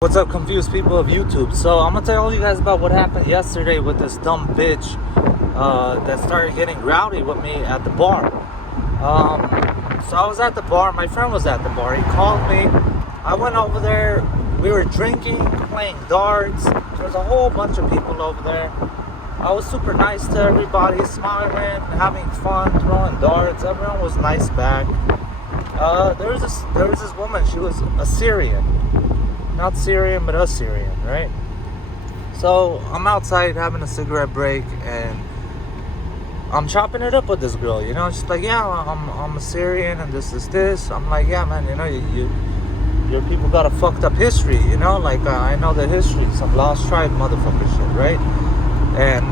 What's up, confused people of YouTube? So I'm gonna tell you guys about what happened yesterday with this dumb bitch that started getting rowdy with me at the bar. So I was at the bar. My friend was at the bar. He called me. I went over there. We were drinking, playing darts. There was a whole bunch of people over there. I was super nice to everybody, smiling, having fun, throwing darts. Everyone was nice back. There was this woman. She was Assyrian. Not Syrian, but Assyrian, right? So I'm outside having a cigarette break, and I'm chopping it up with this girl. You know, she's like, "Yeah, I'm Assyrian, and this." I'm like, "Yeah, man. You know, your people got a fucked up history. You know, like I know the history, some lost tribe motherfucker shit, right?" And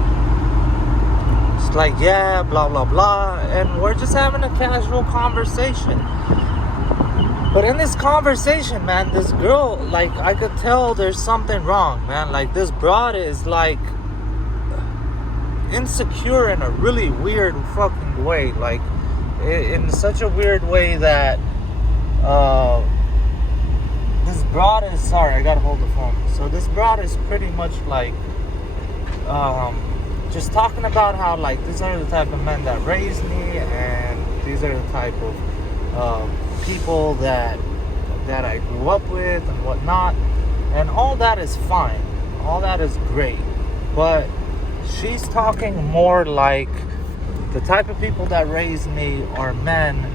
it's like, "Yeah, blah blah blah," and we're just having a casual conversation. But in this conversation, man, this girl, like, I could tell there's something wrong, man. Like, this broad is, like, insecure in a really weird fucking way. Like, in such a weird way that, this broad is, sorry, I gotta hold the phone. So this broad is pretty much, like, just talking about how, like, these are the type of men that raised me, and these are the type of, people that I grew up with and whatnot, and all that is fine, all that is great, but she's talking more like the type of people that raised me are men,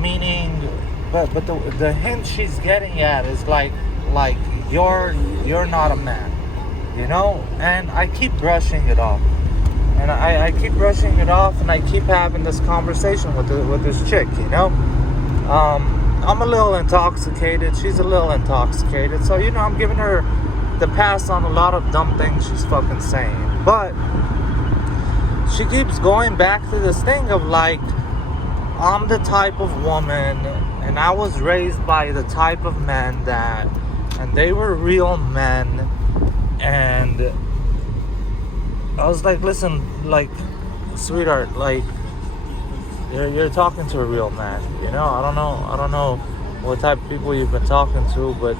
meaning, but the hint she's getting at is like you're not a man, you know, and I keep brushing it off. And I keep brushing it off, and I keep having this conversation with this chick, you know. I'm a little intoxicated. She's a little intoxicated. So, you know, I'm giving her the pass on a lot of dumb things she's fucking saying. But she keeps going back to this thing of, like, I'm the type of woman, and I was raised by the type of men that, and they were real men, and I was like, listen, like, sweetheart, like, you're talking to a real man, you know? I don't know what type of people you've been talking to, but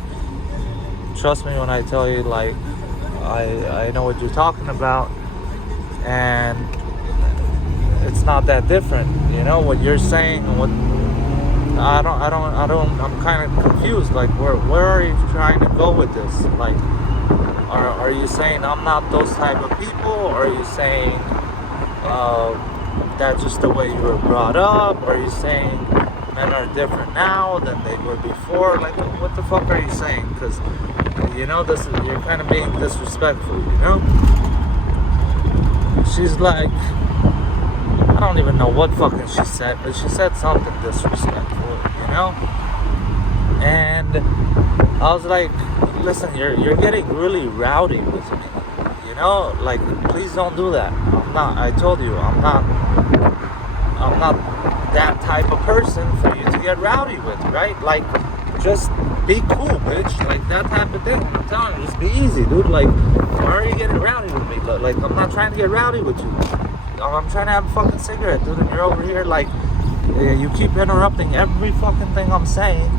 trust me when I tell you, like, I know what you're talking about, and it's not that different, you know? What you're saying, what I'm kind of confused, like, where are you trying to go with this? Like, are you saying I'm not those type of people? Or are you saying that's just the way you were brought up? Or are you saying men are different now than they were before? Like, what the fuck are you saying? Because, you know, you're kind of being disrespectful, you know? She's like, I don't even know what fucking she said, but she said something disrespectful, you know? And I was like, listen, you're getting really rowdy with me, you know, like, please don't do that. I told you, I'm not that type of person for you to get rowdy with, right? Like, just be cool, bitch, like, that type of thing. I'm telling you, just be easy, dude. Like, why are you getting rowdy with me? Like, I'm not trying to get rowdy with you. I'm trying to have a fucking cigarette, dude, and you're over here, like, you keep interrupting every fucking thing I'm saying.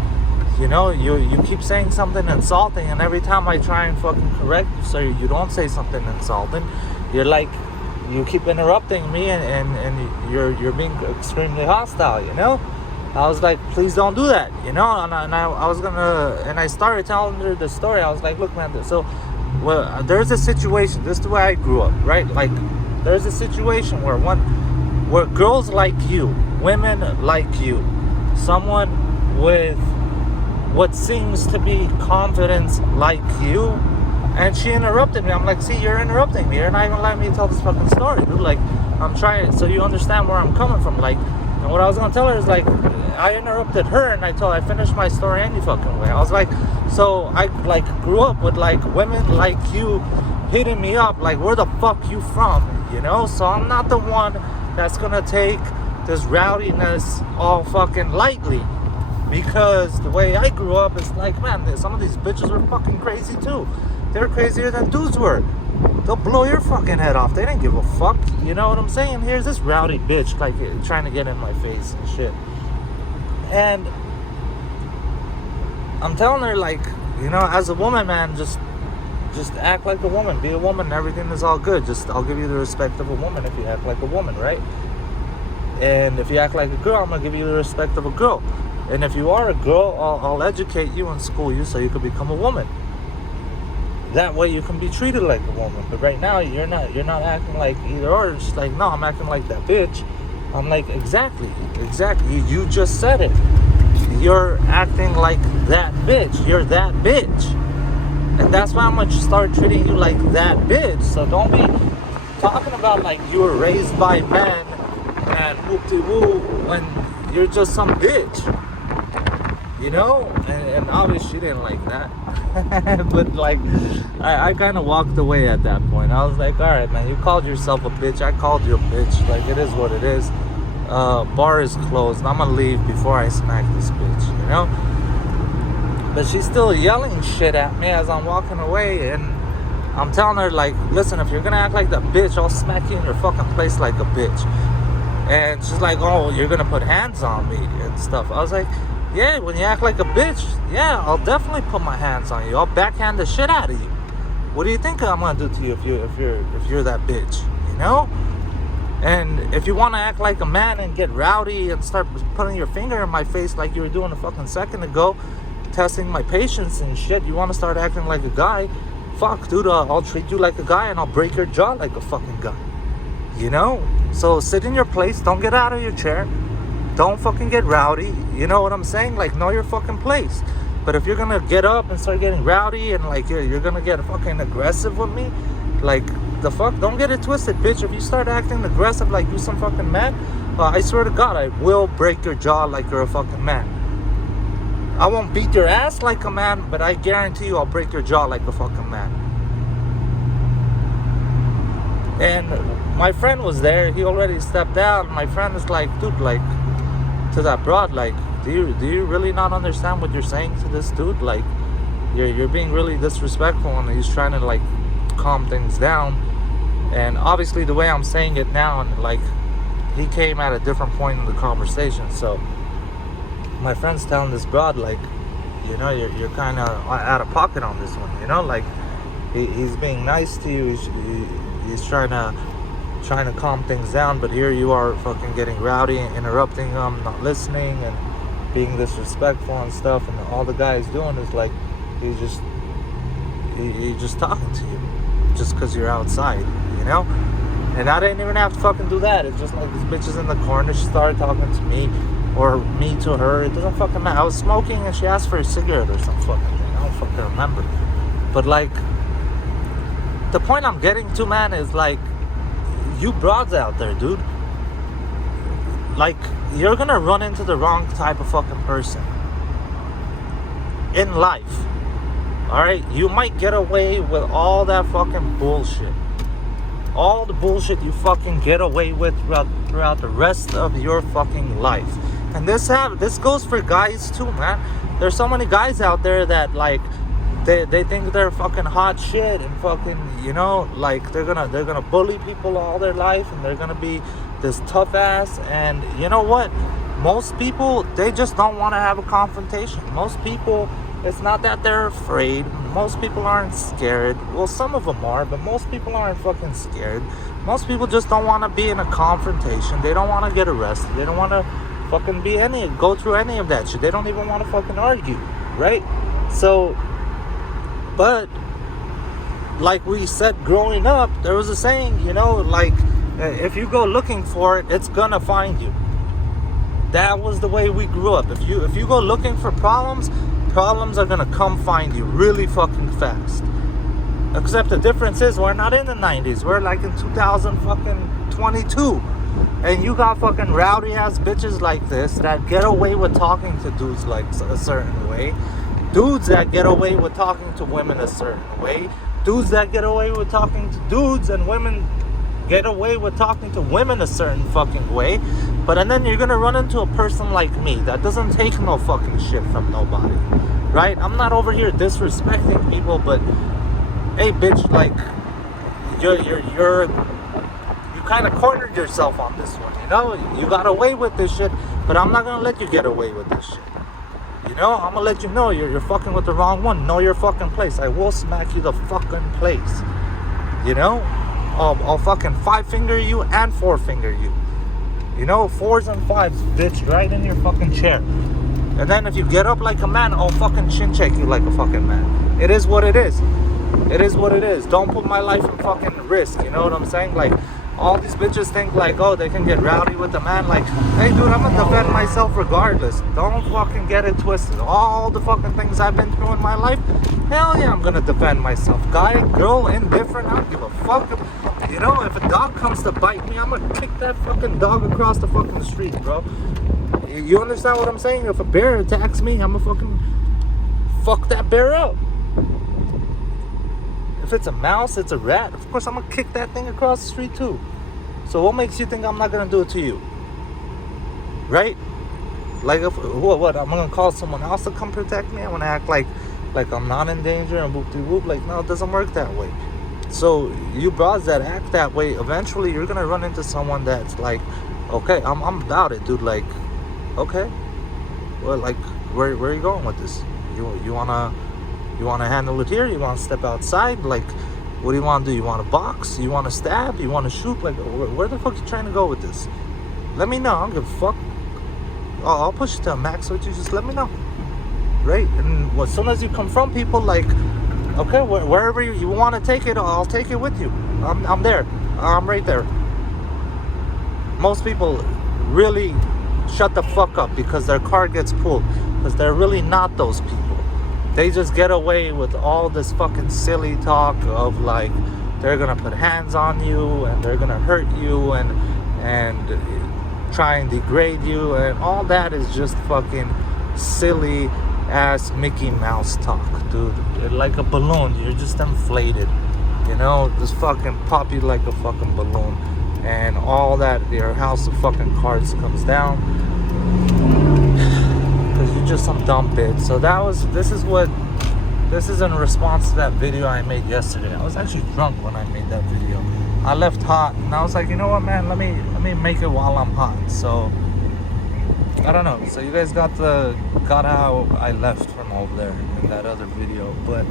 You know, you keep saying something insulting, and every time I try and fucking correct you so you don't say something insulting, you're like, you keep interrupting me, and you're being extremely hostile, you know? I was like, please don't do that, you know? And I was gonna, and I started telling her the story. I was like, look, man, so, well, there's a situation, this is the way I grew up, right? Like, there's a situation where girls like you, women like you, someone with what seems to be confidence like you, and she interrupted me. I'm like, see, you're interrupting me. You're not even letting me tell this fucking story, dude. Like, I'm trying, so you understand where I'm coming from. Like, and what I was gonna tell her is, like, I interrupted her, and I finished my story any fucking way. I was like, so I, like, grew up with, like, women like you hitting me up, like, where the fuck you from, you know? So I'm not the one that's gonna take this rowdiness all fucking lightly. Because the way I grew up is like, man, some of these bitches were fucking crazy too. They're crazier than dudes were. They'll blow your fucking head off. They didn't give a fuck. You know what I'm saying? Here's this rowdy bitch, like, trying to get in my face and shit. And I'm telling her, like, you know, as a woman, man, just act like a woman. Be a woman and everything is all good. I'll give you the respect of a woman if you act like a woman, right? And if you act like a girl, I'm going to give you the respect of a girl. And if you are a girl, I'll educate you and school you so you can become a woman. That way you can be treated like a woman. But right now, you're not acting like either or. It's just like, no, I'm acting like that bitch. I'm like, exactly. You just said it. You're acting like that bitch. You're that bitch. And that's why I'm going to start treating you like that bitch. So don't be talking about like you were raised by men and whoop-de-woo when you're just some bitch. You know? And obviously she didn't like that. But like, I kind of walked away at that point. I was like, alright, man, you called yourself a bitch. I called you a bitch. Like, it is what it is. Bar is closed. I'm gonna leave before I smack this bitch, you know? But she's still yelling shit at me as I'm walking away, and I'm telling her, like, listen, if you're gonna act like that bitch, I'll smack you in your fucking place like a bitch. And she's like, oh, you're gonna put hands on me and stuff. I was like, yeah, when you act like a bitch, yeah, I'll definitely put my hands on you. I'll backhand the shit out of you. What do you think I'm gonna do to you if you're that bitch, you know? And if you want to act like a man and get rowdy and start putting your finger in my face like you were doing a fucking second ago, testing my patience and shit, you want to start acting like a guy, fuck, dude, I'll treat you like a guy and I'll break your jaw like a fucking guy. You know? So sit in your place, don't get out of your chair, don't fucking get rowdy, you know what I'm saying? Like, know your fucking place. But if you're gonna get up and start getting rowdy and like you're gonna get fucking aggressive with me, like, the fuck, don't get it twisted, bitch. If you start acting aggressive like you some fucking man, I swear to God, I will break your jaw like you're a fucking man. I won't beat your ass like a man, but I guarantee you I'll break your jaw like a fucking man. And my friend was there. He already stepped out. My friend is like, dude, like, to that broad, like, do you really not understand what you're saying to this dude? Like, you're being really disrespectful, and he's trying to like calm things down. And obviously the way I'm saying it now, and like, he came at a different point in the conversation. So my friend's telling this broad, like, you know, you're kind of out of pocket on this one, you know, like, he's being nice to you, he's trying to calm things down, but here you are fucking getting rowdy and interrupting him, not listening and being disrespectful and stuff. And all the guy's doing is like, he's just talking to you just because you're outside, you know? And I didn't even have to fucking do that. It's just like, this bitch is in the corner, she started talking to me, or me to her. It doesn't fucking matter. I was smoking and she asked for a cigarette or some fucking thing. I don't fucking remember. But like, the point I'm getting to, man, is like, you broads out there, dude, like, you're gonna run into the wrong type of fucking person in life. Alright? You might get away with all that fucking bullshit. All the bullshit you fucking get away with throughout the rest of your fucking life. And this goes for guys too, man. There's so many guys out there that like, they think they're fucking hot shit and fucking, you know, like, they're gonna bully people all their life, and they're gonna be this tough ass. And you know what? Most people, they just don't want to have a confrontation. Most people, it's not that they're afraid. Most people aren't scared. Well, some of them are, but most people aren't fucking scared. Most people just don't want to be in a confrontation. They don't want to get arrested. They don't want to fucking go through any of that shit. They don't even want to fucking argue, right? So, but like we said growing up, there was a saying, you know, like, if you go looking for it, it's gonna find you. That was the way we grew up. If you go looking for problems are gonna come find you really fucking fast. Except the difference is, we're not in the 90s. We're like in 2022. And you got fucking rowdy ass bitches like this that get away with talking to dudes like a certain way. Dudes that get away with talking to women a certain way. Dudes that get away with talking to dudes, and women get away with talking to women a certain fucking way. And then you're gonna run into a person like me that doesn't take no fucking shit from nobody, right? I'm not over here disrespecting people, but hey, bitch, like, you kind of cornered yourself on this one, you know? You got away with this shit, but I'm not gonna let you get away with this shit. You know, I'm gonna let you know you're fucking with the wrong one. Know your fucking place. I will smack you the fucking place. You know, I'll fucking 5-finger you and 4-finger you. You know, 4s and 5s, bitch, right in your fucking chair. And then if you get up like a man, I'll fucking chin check you like a fucking man. It is what it is. It is what it is. Don't put my life in fucking risk. You know what I'm saying? Like, all these bitches think like, oh, they can get rowdy with the man. Like, hey, dude, I'm gonna defend myself regardless. Don't fucking get it twisted. All the fucking things I've been through in my life, hell yeah, I'm gonna defend myself. Guy, girl, indifferent, I don't give a fuck. You know, if a dog comes to bite me, I'm gonna kick that fucking dog across the fucking street, bro. You understand what I'm saying? If a bear attacks me, I'm gonna fucking fuck that bear up. If it's a mouse, it's a rat, of course I'm gonna kick that thing across the street too. So what makes you think I'm not gonna do it to you? Right? Like, if what? I'm gonna call someone else to come protect me? I'm gonna act like I'm not in danger and whoop-de-whoop. Like, no, it doesn't work that way. So you bros that act that way, eventually you're gonna run into someone that's like, okay, I'm about it, dude. Like, okay, well, like, where are you going with this? You wanna handle it here? You wanna step outside? Like, what do you wanna do? You wanna box? You wanna stab? You wanna shoot? Like, where the fuck you trying to go with this? Let me know. I don't give a fuck. I'll push it to a max with you. Just let me know, right? And as soon as you confront people, like, okay, wherever you want to take it, I'll take it with you. I'm there. I'm right there. Most people really shut the fuck up because their car gets pulled, because they're really not those people. They just get away with all this fucking silly talk of like they're gonna put hands on you and they're gonna hurt you and try and degrade you, and all that is just fucking silly ass Mickey Mouse talk, dude. Like a balloon, you're just inflated, you know, just fucking pop you like a fucking balloon, and all that, your house of fucking cards comes down because you're just some dumb bitch. So this is in response to that video I made yesterday. I was actually drunk when I made that video. I left hot and I was like, you know what, man, let me make it while I'm hot. So I don't know. So you guys got how I left from over there in that other video. But,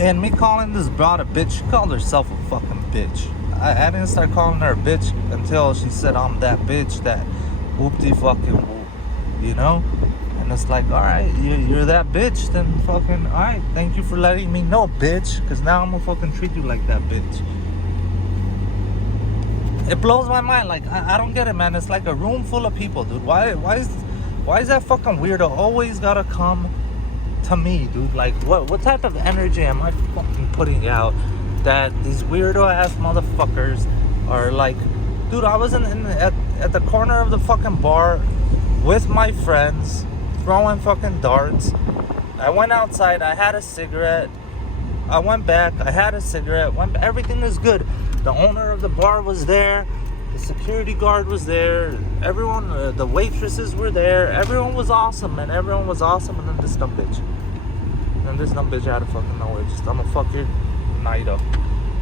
and me calling this broad a bitch, she called herself a fucking bitch. I didn't start calling her a bitch until she said I'm that bitch, that whoop-de fucking whoop, you know? And it's like, alright, you're that bitch, then fucking, alright, thank you for letting me know, bitch, because now I'm gonna fucking treat you like that bitch. It blows my mind. Like, I don't get it, man. It's like a room full of people, dude. Why is that fucking weirdo always gotta come to me, dude? Like, what type of energy am I fucking putting out that these weirdo ass motherfuckers are like, dude, I was at the corner of the fucking bar with my friends throwing fucking darts. I went outside, I had a cigarette, I went back, I had a cigarette, everything was good. The owner of the bar was there, the security guard was there, everyone, the waitresses were there, everyone was awesome, man, everyone was awesome. And then this dumb bitch out of fucking nowhere, just, I'm gonna fuck your night up.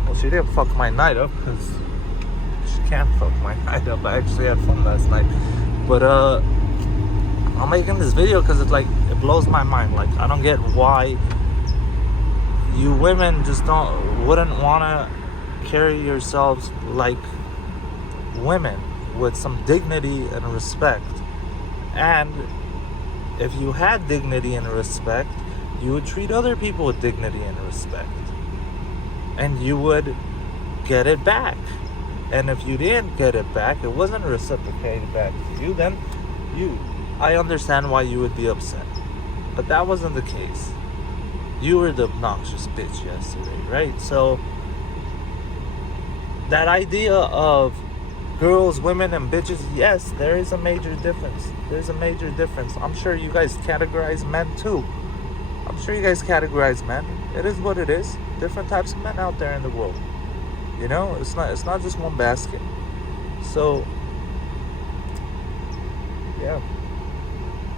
Well, she didn't fuck my night up, because she can't fuck my night up. I actually had fun last night. But, I'm making this video because it's like, it blows my mind. Like, I don't get why you women just wouldn't want to carry yourselves like women with some dignity and respect. And if you had dignity and respect, you would treat other people with dignity and respect, and you would get it back. And if you didn't get it back, it wasn't reciprocated back to you, then I understand why you would be upset. But that wasn't the case. You were the obnoxious bitch yesterday, right? So that idea of girls, women, and bitches, yes, there is a major difference. There's a major difference. I'm sure you guys categorize men too. I'm sure you guys categorize men. It is what it is. Different types of men out there in the world. You know, it's not just one basket. So yeah.